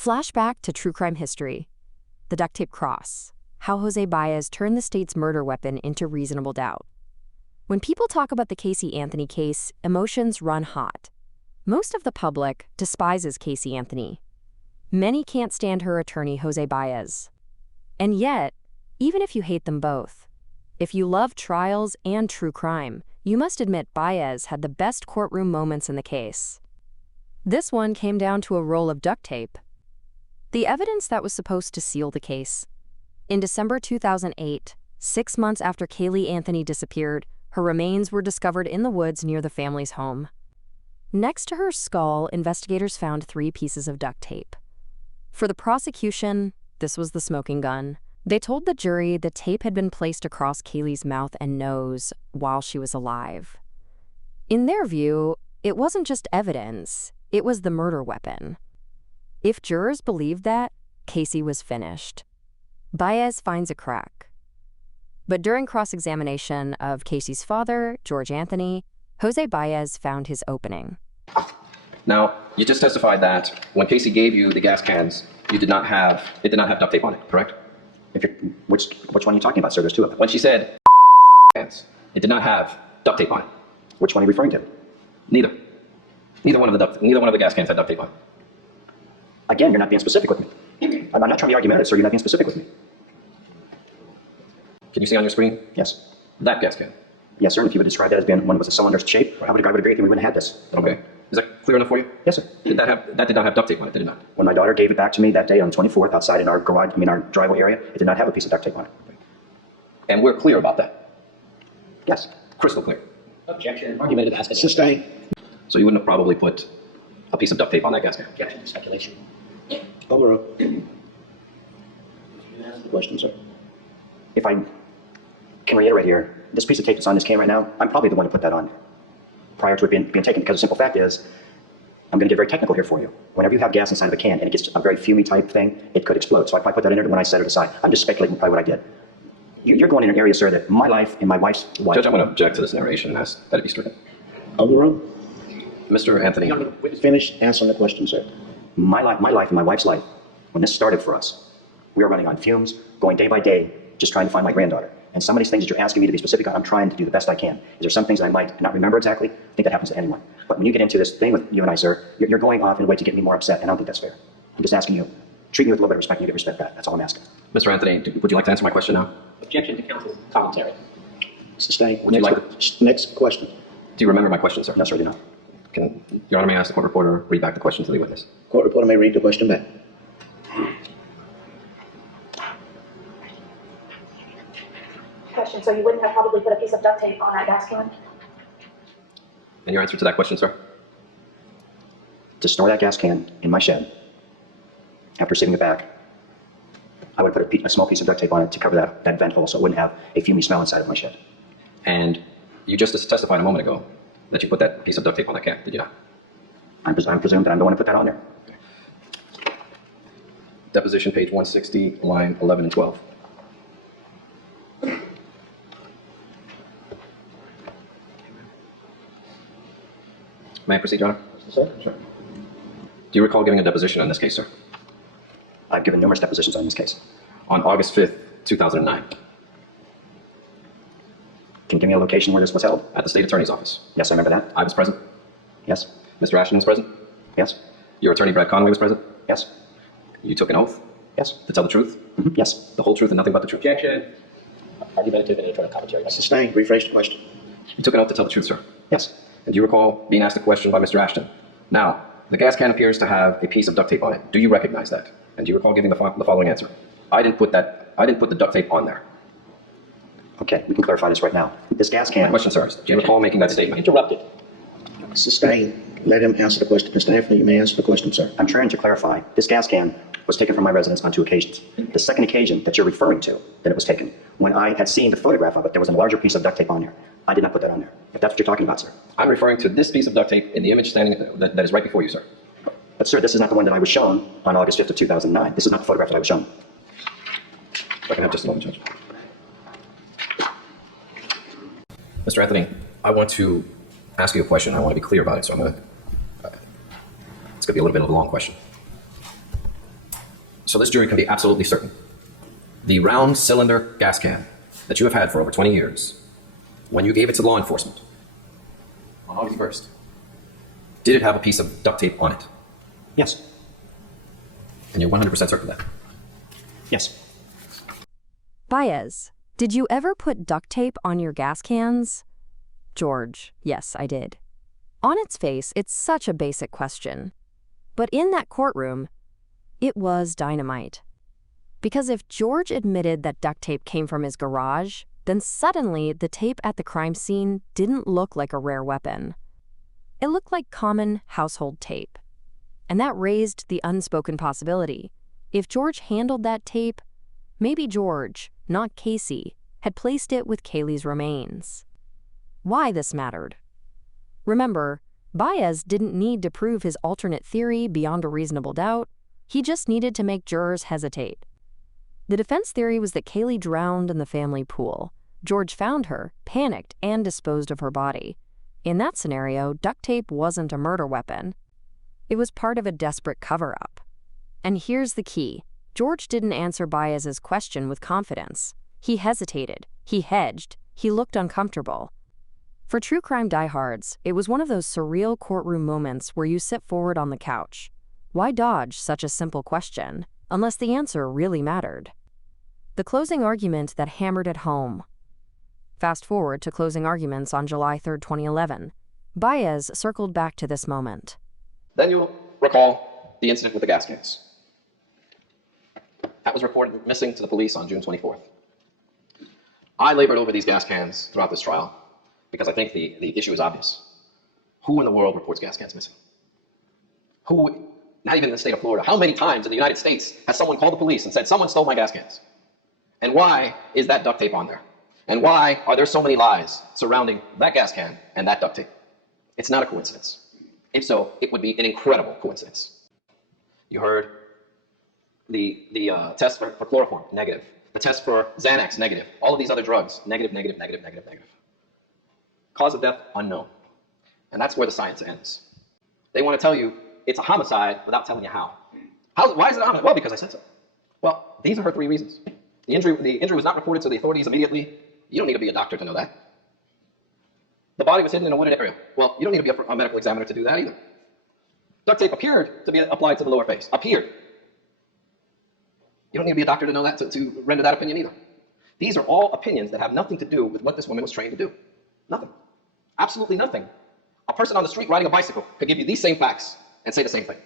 Flashback to true crime history. The duct tape cross. How Jose Baez turned the state's murder weapon into reasonable doubt. When people talk about the Caylee Anthony case, emotions run hot. Most of the public despises Caylee Anthony. Many can't stand her attorney, Jose Baez. And yet, even if you hate them both, if you love trials and true crime, you must admit Baez had the best courtroom moments in the case. This one came down to a roll of duct tape. The evidence that was supposed to seal the case. In December 2008, 6 months after Caylee Anthony disappeared, her remains were discovered in the woods near the family's home. Next to her skull, investigators found 3 pieces of duct tape. For the prosecution, this was the smoking gun. They told the jury the tape had been placed across Caylee's mouth and nose while she was alive. In their view, it wasn't just evidence, it was the murder weapon. If jurors believed that, Caylee was finished. Baez finds a crack. But during cross-examination of Caylee's father, George Anthony, Jose Baez found his opening. Now, you just testified that when Caylee gave you the gas cans, it did not have duct tape on it, correct? Which one are you talking about, sir? There's 2 of them. When she said cans, it did not have duct tape on it. Which one are you referring to? Neither. Neither one of the gas cans had duct tape on it. Again, you're not being specific with me. I'm not trying to be argumentative, sir. You're not being specific with me. Can you see on your screen? Yes. That gas can. Yes, sir. And if you would describe that as being one that was a cylinder shape, I would agree with you, we wouldn't have had this. Okay. Is that clear enough for you? Yes, sir. That did not have duct tape on it, did it not? When my daughter gave it back to me that day on the 24th outside in our garage, our driveway area, it did not have a piece of duct tape on it. And we're clear about that? Yes. Crystal clear. Objection. Argumentative aspect. Sustained. So you wouldn't have probably put a piece of duct tape on that gas can? Objection. Speculation. Overruled. Ask the question, sir. If I can reiterate here, this piece of tape that's on this can right now, I'm probably the one to put that on prior to it being taken, because the simple fact is, I'm going to get very technical here for you. Whenever you have gas inside of a can and it gets a very fumy type thing, it could explode. So I probably put that in there when I set it aside. I'm just speculating probably what I did. You're going in an area, sir, that my life and my wife's life... Judge, I'm going to object to this narration and ask that it be stricken. Overruled. Mr. Anthony. Finish answering the question, sir. My life and my wife's life, when this started for us, we were running on fumes, going day by day, just trying to find my granddaughter. And some of these things that you're asking me to be specific on, I'm trying to do the best I can. Is there some things that I might not remember exactly? I think that happens to anyone. But when you get into this thing with you and I, sir, you're going off in a way to get me more upset, and I don't think that's fair. I'm just asking you, treat me with a little bit of respect, and you get respect back. That's all I'm asking. Mr. Anthony, would you like to answer my question now? Objection to counsel's commentary. Sustained. Would you Next question. Do you remember my question, sir? No, sir, I do not. Can Your Honor, may I ask the court reporter read back the question to the witness? Court reporter may read the question back. Question, so you wouldn't have probably put a piece of duct tape on that gas can? And your answer to that question, sir? To store that gas can in my shed, after receiving it back, I would put a small piece of duct tape on it to cover that vent hole so it wouldn't have a fumy smell inside of my shed. And you just testified a moment ago that you put that piece of duct tape on that can, did you not? I'm presumed that I'm the one to put that on there. Deposition page 160, line 11 and 12. May I proceed, Your Honor? Sir? Sure. Do you recall giving a deposition on this case, sir? I've given numerous depositions on this case. On August 5th, 2009, Can you give me a location where this was held? at the State Attorney's Office. Yes, I remember that. I was present. Yes. Mr. Ashton was present. Yes. Your attorney, Brad Conway, was present. Yes. You took an oath Yes. to tell the truth, Yes. the whole truth, and nothing but the truth. Objection. Argumentative and internal commentary. Sustained. Rephrase the question. You took an oath to tell the truth, sir. Yes. And do you recall being asked a question by Mr. Ashton? Now, the gas can appears to have a piece of duct tape on it. Do you recognize that? And do you recall giving the following answer? I didn't put the duct tape on there. Okay, we can clarify this right now. This gas My can... question, sir, is, do you recall making that statement? Interrupted. Sustained. Let him answer the question. Mr. Anthony, you may answer the question, sir. I'm trying to clarify. This gas can was taken from my residence on 2 occasions. The second occasion that you're referring to, that it was taken, when I had seen the photograph of it, there was a larger piece of duct tape on there. I did not put that on there. If that's what you're talking about, sir. I'm referring to this piece of duct tape in the image standing that is right before you, sir. But sir, this is not the one that I was shown on August 5th of 2009. This is not the photograph that I was shown. If I can have just a moment, Judge. Mr. Anthony, I want to ask you a question. I want to be clear about it, so it's going to be a little bit of a long question. So this jury can be absolutely certain. The round cylinder gas can that you have had for over 20 years, when you gave it to law enforcement on August 1st, did it have a piece of duct tape on it? Yes. And you're 100% certain of that? Yes. Baez, did you ever put duct tape on your gas cans? George, yes, I did. On its face, it's such a basic question. But in that courtroom, it was dynamite. Because if George admitted that duct tape came from his garage, then suddenly the tape at the crime scene didn't look like a rare weapon. It looked like common household tape. And that raised the unspoken possibility. If George handled that tape, maybe George, not Casey, had placed it with Caylee's remains. Why this mattered? Remember, Baez didn't need to prove his alternate theory beyond a reasonable doubt. He just needed to make jurors hesitate. The defense theory was that Caylee drowned in the family pool. George found her, panicked, and disposed of her body. In that scenario, duct tape wasn't a murder weapon. It was part of a desperate cover-up. And here's the key. George didn't answer Baez's question with confidence. He hesitated. He hedged. He looked uncomfortable. For true crime diehards, it was one of those surreal courtroom moments where you sit forward on the couch. Why dodge such a simple question, unless the answer really mattered? The closing argument that hammered it home. Fast forward to closing arguments on July 3, 2011. Baez circled back to this moment. Then you'll recall the incident with the gas cans. That was reported missing to the police on June 24th. I labored over these gas cans throughout this trial because I think the issue is obvious. Who in the world reports gas cans missing? Who, not even in the state of Florida, how many times in the United States has someone called the police and said, someone stole my gas cans? And why is that duct tape on there? And why are there so many lies surrounding that gas can and that duct tape? It's not a coincidence. If so, it would be an incredible coincidence. You heard the test for chloroform, negative. The test for Xanax, negative. All of these other drugs, negative, negative, negative, negative, negative. Cause of death, unknown. And that's where the science ends. They want to tell you it's a homicide without telling you how. Why is it a homicide? Well, because I said so. Well, these are her three reasons. The injury was not reported to the authorities immediately. You don't need to be a doctor to know that. The body was hidden in a wooded area. Well, you don't need to be a medical examiner to do that either. Duct tape appeared to be applied to the lower face. Appeared. You don't need to be a doctor to know that, to render that opinion either. These are all opinions that have nothing to do with what this woman was trained to do. Nothing. Absolutely nothing. A person on the street riding a bicycle could give you these same facts and say the same thing.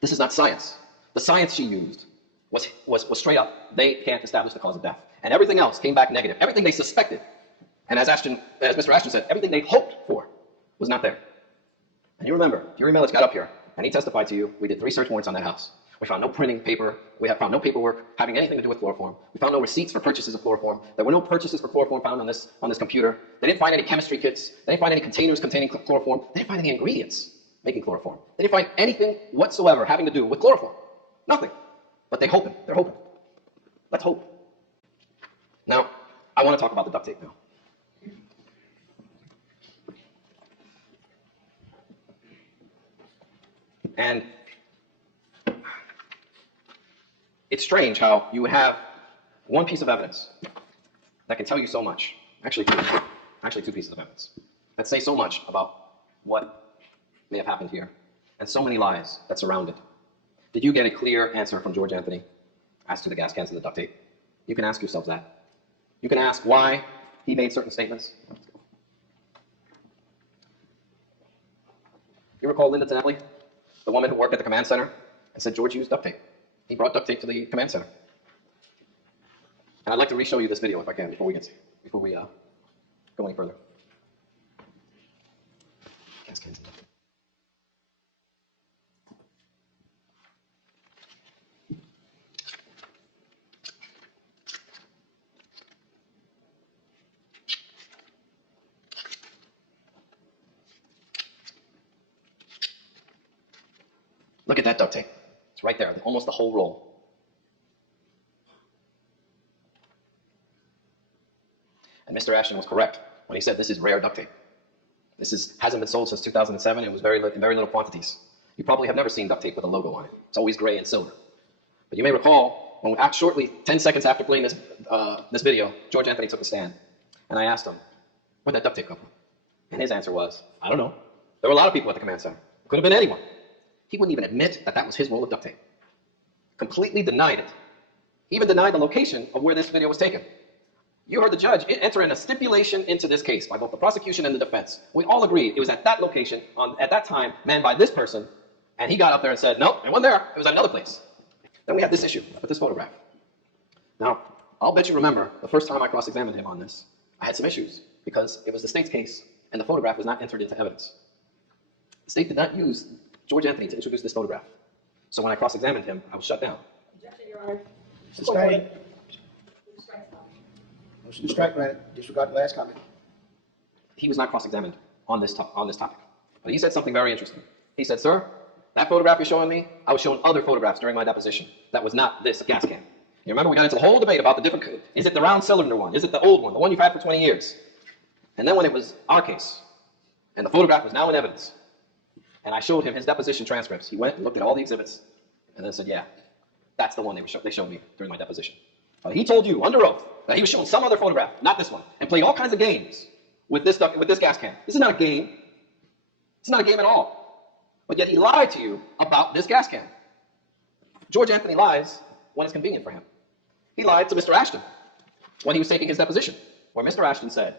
This is not science. The science she used was straight up, they can't establish the cause of death. And everything else came back negative. Everything they suspected, and as Mr. Ashton said, everything they hoped for was not there. And you remember, Fury Millich got up here, and he testified to you, we did 3 search warrants on that house. We found no printing paper. We have found no paperwork having anything to do with chloroform. We found no receipts for purchases of chloroform. There were no purchases for chloroform found on this computer. They didn't find any chemistry kits. They didn't find any containers containing chloroform. They didn't find any ingredients making chloroform. They didn't find anything whatsoever having to do with chloroform. Nothing. But they're hoping. Let's hope. Now, I want to talk about the duct tape now. And it's strange how you would have one piece of evidence that can tell you so much. Actually, two pieces of evidence that say so much about what may have happened here, and so many lies that surround it. Did you get a clear answer from George Anthony as to the gas cans and the duct tape? You can ask yourselves that. You can ask why he made certain statements. You recall Linda Tenelli, the woman who worked at the command center, and said George used duct tape. He brought duct tape to the command center. And I'd like to re-show you this video if I can before we go any further. Gas cans and duct tape. Look at that duct tape. It's right there, almost the whole roll. And Mr. Ashton was correct when he said this is rare duct tape. Hasn't been sold since 2007. It was in very little quantities. You probably have never seen duct tape with a logo on it. It's always gray and silver. But you may recall, when shortly, 10 seconds after playing this video, George Anthony took the stand. And I asked him, where'd that duct tape come from? And his answer was, I don't know. There were a lot of people at the command center. Could have been anyone. He wouldn't even admit that that was his roll of duct tape. Completely denied it. He even denied the location of where this video was taken. You heard the judge enter in a stipulation into this case by both the prosecution and the defense. We all agreed it was at that location, at that time, manned by this person, and he got up there and said, nope, it wasn't there, it was at another place. Then we have this issue with this photograph. Now, I'll bet you remember the first time I cross-examined him on this, I had some issues because it was the state's case and the photograph was not entered into evidence. The state did not use George Anthony to introduce this photograph. So when I cross-examined him, I was shut down. Objection, Your Honor. Sustained. Motion to strike granted. Disregard the last comment. He was not cross-examined on this topic. But he said something very interesting. He said, sir, that photograph you're showing me, I was shown other photographs during my deposition. That was not this gas can. You remember we got into the whole debate about the different, is it the round cylinder one? Is it the old one, the one you've had for 20 years? And then when it was our case, and the photograph was now in evidence, and I showed him his deposition transcripts, he went and looked at all the exhibits, and then said, yeah, that's the one they showed me during my deposition. He told you, under oath, that he was showing some other photograph, not this one, and played all kinds of games with this gas can. This is not a game. It's not a game at all. But yet he lied to you about this gas can. George Anthony lies when it's convenient for him. He lied to Mr. Ashton when he was taking his deposition, where Mr. Ashton said,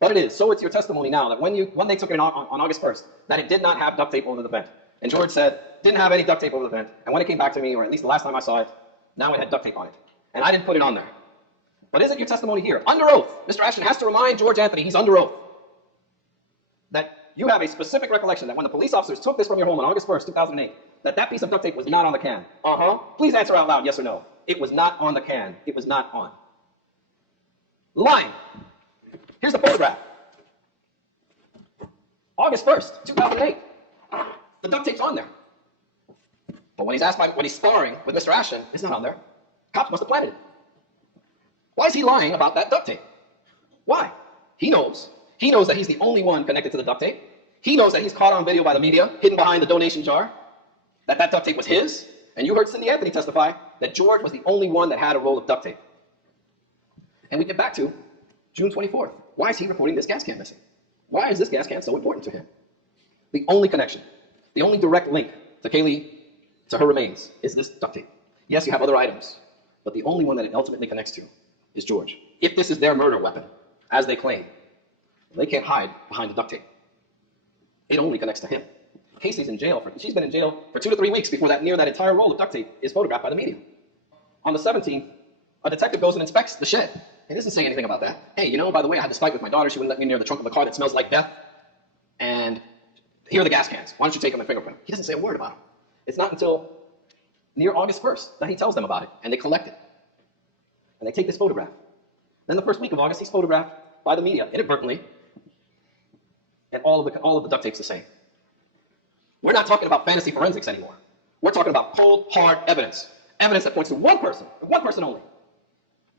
but it is, so it's your testimony now that when they took it on August 1st, that it did not have duct tape over the vent. And George said, didn't have any duct tape over the vent. And when it came back to me, or at least the last time I saw it, now it had duct tape on it. And I didn't put it on there. But isn't your testimony here? Under oath, Mr. Ashton has to remind George Anthony, he's under oath, that you have a specific recollection that when the police officers took this from your home on August 1st, 2008, that piece of duct tape was not on the can. Please answer out loud, yes or no. It was not on the can. It was not on. Lying. Here's the photograph. August 1st, 2008. The duct tape's on there. But when he's sparring with Mr. Ashton, it's not on there. Cops must have planted it. Why is he lying about that duct tape? Why? He knows. He knows that he's the only one connected to the duct tape. He knows that he's caught on video by the media, hidden behind the donation jar, that duct tape was his. And you heard Caylee Anthony testify that George was the only one that had a roll of duct tape. And we get back to June 24th. Why is he reporting this gas can missing? Why is this gas can so important to him? The only connection, the only direct link to Caylee, to her remains, is this duct tape. Yes, you have other items, but the only one that it ultimately connects to is George. If this is their murder weapon, as they claim, they can't hide behind the duct tape. It only connects to him. Casey's in jail. She's been in jail for 2 to 3 weeks before that entire roll of duct tape is photographed by the media. On the 17th, a detective goes and inspects the shed. He doesn't say anything about that. Hey, you know, by the way, I had this fight with my daughter. She wouldn't let me near the trunk of the car that smells like death. And here are the gas cans. Why don't you take them and fingerprint? He doesn't say a word about it. It's not until near August 1st that he tells them about it, and they collect it. And they take this photograph. Then the first week of August, he's photographed by the media, inadvertently, and all of the duct tape's the same. We're not talking about fantasy forensics anymore. We're talking about cold, hard evidence. Evidence that points to one person only.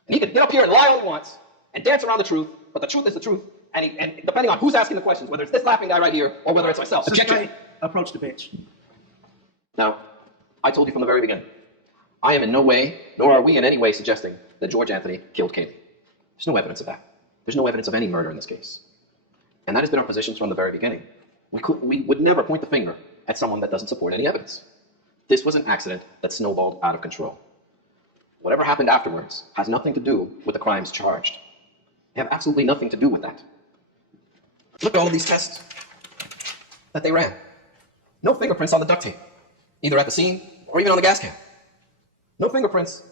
And he can get up here and lie all he wants and dance around the truth, but the truth is the truth. And depending on who's asking the questions, whether it's this laughing guy right here or whether it's myself. Objection. Approach the bench. Now, I told you from the very beginning, I am in no way, nor are we in any way suggesting that George Anthony killed Caylee. There's no evidence of that. There's no evidence of any murder in this case. And that has been our position from the very beginning. We would never point the finger at someone that doesn't support any evidence. This was an accident that snowballed out of control. Whatever happened afterwards has nothing to do with the crimes charged. They have absolutely nothing to do with that. Look at all of these tests that they ran. No fingerprints on the duct tape, either at the scene or even on the gas can. No fingerprints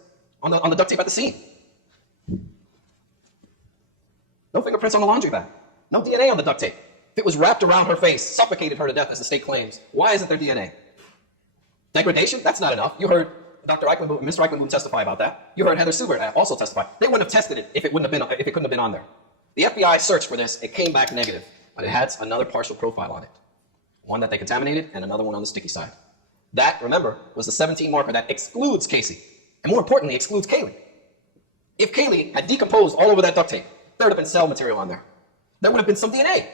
on the duct tape at the scene. No fingerprints on the laundry bag. No DNA on the duct tape. If it was wrapped around her face, suffocated her to death, as the state claims, why isn't there DNA? Degradation? That's not enough. You heard Mr. Eichenboom testify about that. You heard Heather Subert also testify. They wouldn't have tested it if it couldn't have been on there. The FBI searched for this. It came back negative, but it had another partial profile on it. One that they contaminated and another one on the sticky side. That, remember, was the 17 marker that excludes Casey, and more importantly, excludes Caylee. If Caylee had decomposed all over that duct tape, there would have been cell material on there. There would have been some DNA.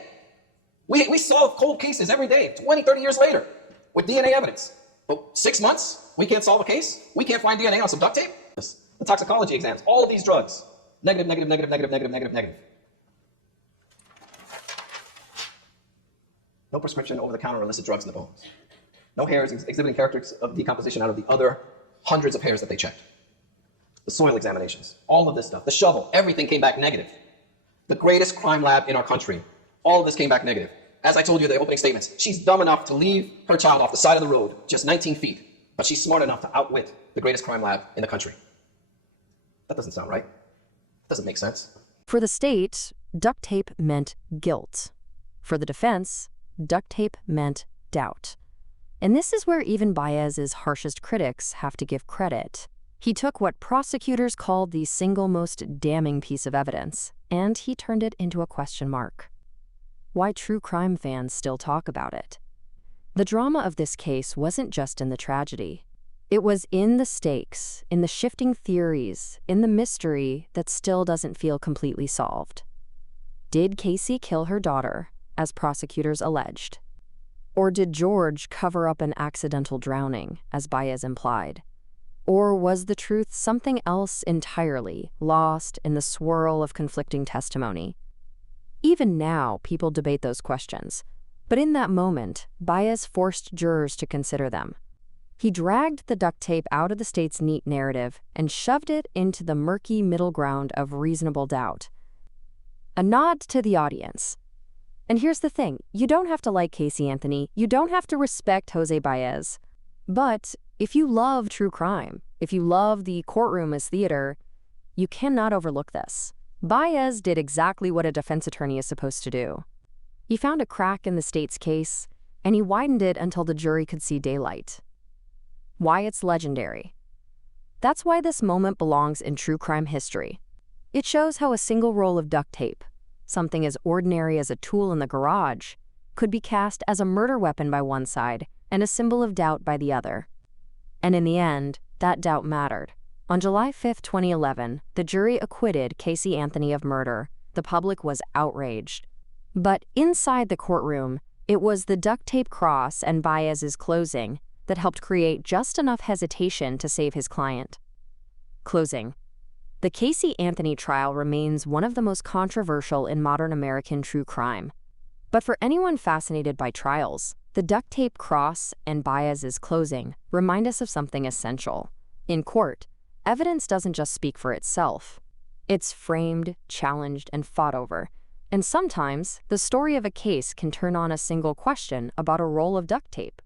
We solve cold cases every day, 20, 30 years later, with DNA evidence. Oh, 6 months? We can't solve a case? We can't find DNA on some duct tape? The toxicology exams, all of these drugs. Negative, negative, negative, negative, negative, negative, negative. No prescription over-the-counter illicit drugs in the bones. No hairs exhibiting characteristics of decomposition out of the other hundreds of hairs that they checked. The soil examinations, all of this stuff, the shovel, everything came back negative. The greatest crime lab in our country, all of this came back negative. As I told you in the opening statements, she's dumb enough to leave her child off the side of the road, just 19 feet, but she's smart enough to outwit the greatest crime lab in the country. That doesn't sound right. That doesn't make sense. For the state, duct tape meant guilt. For the defense, duct tape meant doubt. And this is where even Baez's harshest critics have to give credit. He took what prosecutors called the single most damning piece of evidence, and he turned it into a question mark. Why true crime fans still talk about it? The drama of this case wasn't just in the tragedy. It was in the stakes, in the shifting theories, in the mystery that still doesn't feel completely solved. Did Caylee kill her daughter, as prosecutors alleged? Or did George cover up an accidental drowning, as Baez implied? Or was the truth something else entirely, lost in the swirl of conflicting testimony? Even now, people debate those questions. But in that moment, Baez forced jurors to consider them. He dragged the duct tape out of the state's neat narrative and shoved it into the murky middle ground of reasonable doubt. A nod to the audience. And here's the thing, you don't have to like Caylee Anthony, you don't have to respect Jose Baez. But if you love true crime, if you love the courtroom as theater, you cannot overlook this. Baez did exactly what a defense attorney is supposed to do. He found a crack in the state's case, and he widened it until the jury could see daylight. Why it's legendary. That's why this moment belongs in true crime history. It shows how a single roll of duct tape, something as ordinary as a tool in the garage, could be cast as a murder weapon by one side and a symbol of doubt by the other. And in the end, that doubt mattered. On July 5, 2011, the jury acquitted Caylee Anthony of murder. The public was outraged. But inside the courtroom, it was the duct tape cross and Baez's closing that helped create just enough hesitation to save his client. Closing. The Caylee Anthony trial remains one of the most controversial in modern American true crime. But for anyone fascinated by trials, the duct tape cross and Baez's closing remind us of something essential. In court, evidence doesn't just speak for itself. It's framed, challenged, and fought over. And sometimes, the story of a case can turn on a single question about a roll of duct tape.